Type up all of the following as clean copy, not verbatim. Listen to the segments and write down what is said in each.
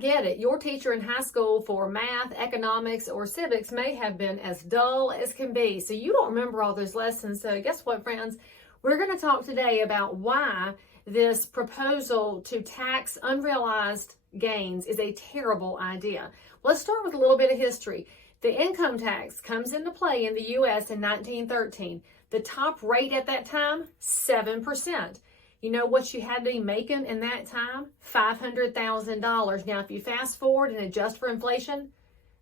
get it. Your teacher in high school for math, economics, or civics may have been as dull as can be. So you don't remember all those lessons. So guess what, friends? We're going to talk today about why this proposal to tax unrealized gains is a terrible idea. Let's start with a little bit of history. The income tax comes into play in the U.S. in 1913. The top rate at that time, 7%. You know what you had to be making in that time? $500,000. Now, if you fast forward and adjust for inflation,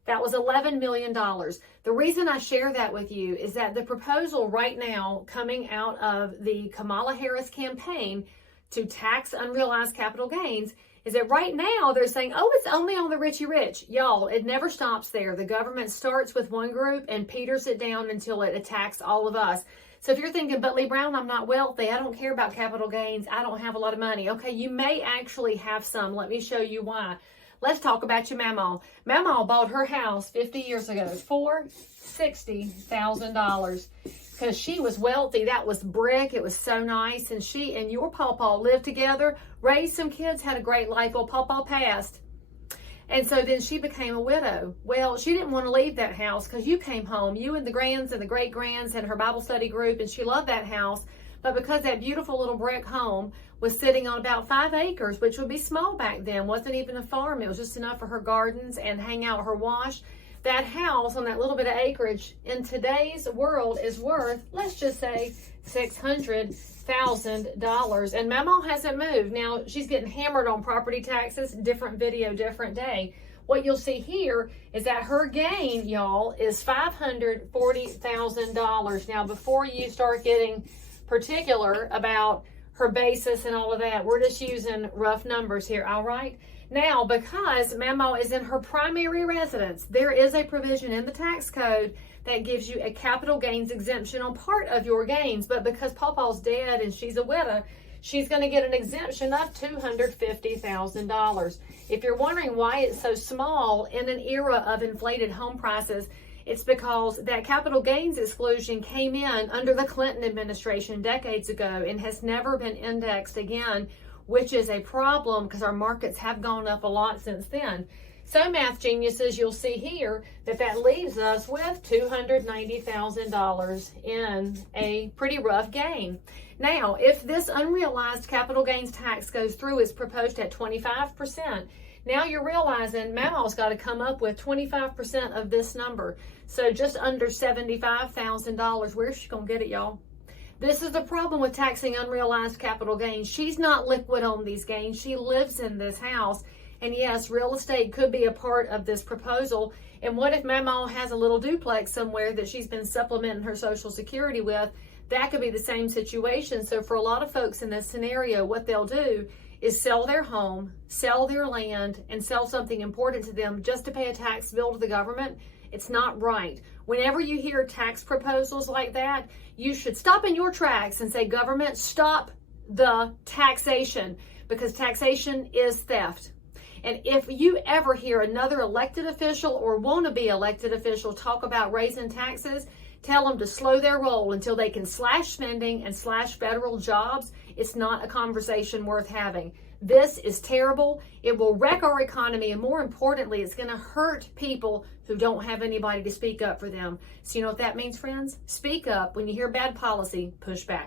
that was $11 million. The reason I share that with you is that the proposal right now coming out of the Kamala Harris campaign to tax unrealized capital gains is that right now they're saying, oh, it's only on the richy rich. Y'all, it never stops there. The government starts with one group and peters it down until it attacks all of us. So if you're thinking, but Leigh Brown, I'm not wealthy, I don't care about capital gains, I don't have a lot of money. Okay, you may actually have some. Let me show you why. Let's talk about your Mamaw. Mamaw bought her house 50 years ago for $60,000 because she was wealthy. That was brick. It was so nice. And she and your pawpaw lived together, raised some kids, had a great life. Well, pawpaw passed. And so then she became a widow. Well, she didn't want to leave that house because you came home, you and the grands and the great grands and her Bible study group, and she loved that house. But because that beautiful little brick home was sitting on about 5 acres, which would be small back then, wasn't even a farm. It was just enough for her gardens and hang out her wash. That house on that little bit of acreage in today's world is worth, let's just say, $600,000. And Mamaw hasn't moved. Now, she's getting hammered on property taxes. Different video, different day. What you'll see here is that her gain, y'all, is $540,000. Now, before you start getting particular about her basis and all of that, we're just using rough numbers here, all right? Now, because Mamaw is in her primary residence, there is a provision in the tax code that gives you a capital gains exemption on part of your gains. But because Pawpaw's dead and she's a widow, she's going to get an exemption of $250,000. If you're wondering why it's so small in an era of inflated home prices, it's because that capital gains exclusion came in under the Clinton administration decades ago and has never been indexed again, which is a problem because our markets have gone up a lot since then. So math geniuses, you'll see here that that leaves us with $290,000 in a pretty rough gain. Now, if this unrealized capital gains tax goes through, it's proposed at 25%. Now you're realizing Mamaw's got to come up with 25% of this number. So just under $75,000. Where's she going to get it, y'all? This is the problem with taxing unrealized capital gains. She's not liquid on these gains. She lives in this house. And yes, real estate could be a part of this proposal. And what if Mamaw has a little duplex somewhere that she's been supplementing her Social Security with? That could be the same situation. So for a lot of folks in this scenario, what they'll do is sell their home, sell their land, and sell something important to them just to pay a tax bill to the government. It's not right. Whenever you hear tax proposals like that, you should stop in your tracks and say, government, stop the taxation, because taxation is theft. And if you ever hear another elected official or wannabe elected official talk about raising taxes, tell them to slow their roll until they can slash spending and slash federal jobs. It's not a conversation worth having. This is terrible. It will wreck our economy, and more importantly, it's going to hurt people who don't have anybody to speak up for them. So you know what that means, friends? Speak up. When you hear bad policy, push back.